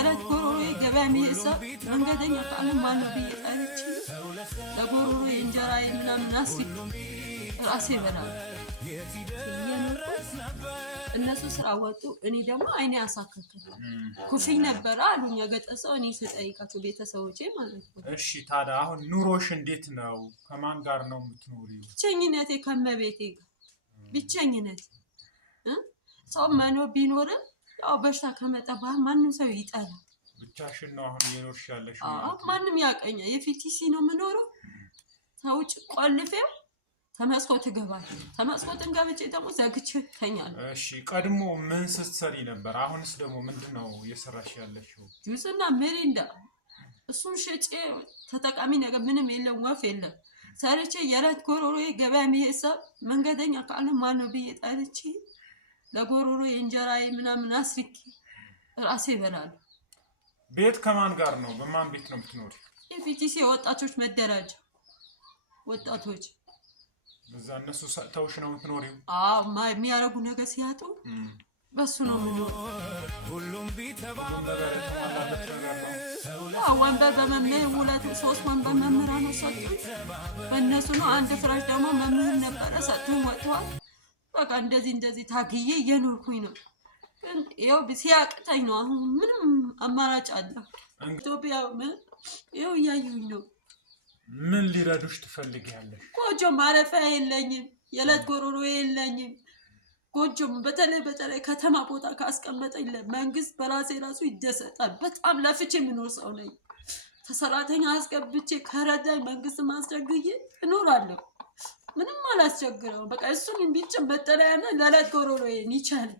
የዕለት ጎሮሮዬ ገበያ የሚሄድ ሰው መንገደኛ ካለ ማነው ብዬ ጠርቼ ለጎሮሮዬ እንጀራዬ ምናምን አስቤ ራሴ እበላለሁ እነሱ ስራ ወጡ እኔ ደግሞ አይኔ አሳከከኝ ኩፍኝ ነበር አሉኝ የገጠር ሰው እኔ ስጠይቃቸው ቤተሰቦቼ ማለት ነው። እሺ ታዲያ አሁን ኑሮሽ እንዴት ነው? ከማን ጋር ነው የምትኖሪው? ብቸኝነቴ ከመቤቴ ጋር ብቸኝነት ሰው መኖር ቢኖርም ያው በሽታ ከመጣ በኋላ ማንም ሰው ይጠላል። ብቻሽን ነው አሁን እየኖርሽ ያለሽው? ማንም ያቀኛል። የፊቲሲ ነው የምኖረው። ተውጭ ቆልፌው ተመስኮት እገባለሁ። ተመስኮትን ገብቼ ደግሞ ዘግቼ እተኛለሁ። እሺ ቀድሞ ምን ስትሰሪ ነበር? አሁንስ ደግሞ ምንድነው እየሰራሽ ያለሽው? ጁስና ሚሪንዳ እሱን ሸጬ ተጠቃሚ ነገር ምንም የለም ወፍ የለም። ሰርቼ የዕለት ጎሮሮዬ ገበያ የሚሄድ ሰው መንገደኛ ካለ ማነው ብዬ ጠርቼ ለጎሮሮዬ እንጀራዬ ምናምን አስልኬ ራሴ እበላለሁ። ቤት ከማን ጋር ነው? በማን ቤት ነው የምትኖሪ? የፊቲሲ ወጣቶች መደራጃ ወጣቶች በዛ እነሱ ሰጥተውሽ ነው የምትኖሪው? አዎ የሚያረጉ ነገር ሲያጡ በሱ ነው የምኖረው። ሁሉም ቢተባበር ወንበር በመምህር 2-3 ወንበር መምህራኖች ሰጡኝ። በእነሱ ነው አንድ ፍራሽ ደግሞ መምህር ነበረ ሰጡኝ ወጥተዋል። በቃ እንደዚህ ታግዬ እየኖርኩኝ ነው። ግን ይኸው ሲያቅተኝ ነው አሁን ምንም አማራጭ አለ። ኢትዮጵያ ይኸው እያዩኝ ነው። ምን ሊረዱሽ ትፈልጊያለሽ? ጎጆ ማረፊያ የለኝም። የዕለት ጎሮሮ የለኝም። ጎጆም በተለይ ከተማ ቦታ ካስቀመጠኝ መንግስት በራሴ ራሱ ይደሰታል። በጣም ለፍቼ የምኖር ሰው ነኝ። ተሰራተኛ አስገብቼ ከረዳኝ መንግስት ማስቸግዬ እኖራለሁ። ምንም አላስቸግረው። በቃ እሱን ቢጭም በተለያና ለዕለት ጎሮሮዬ ይቻላል።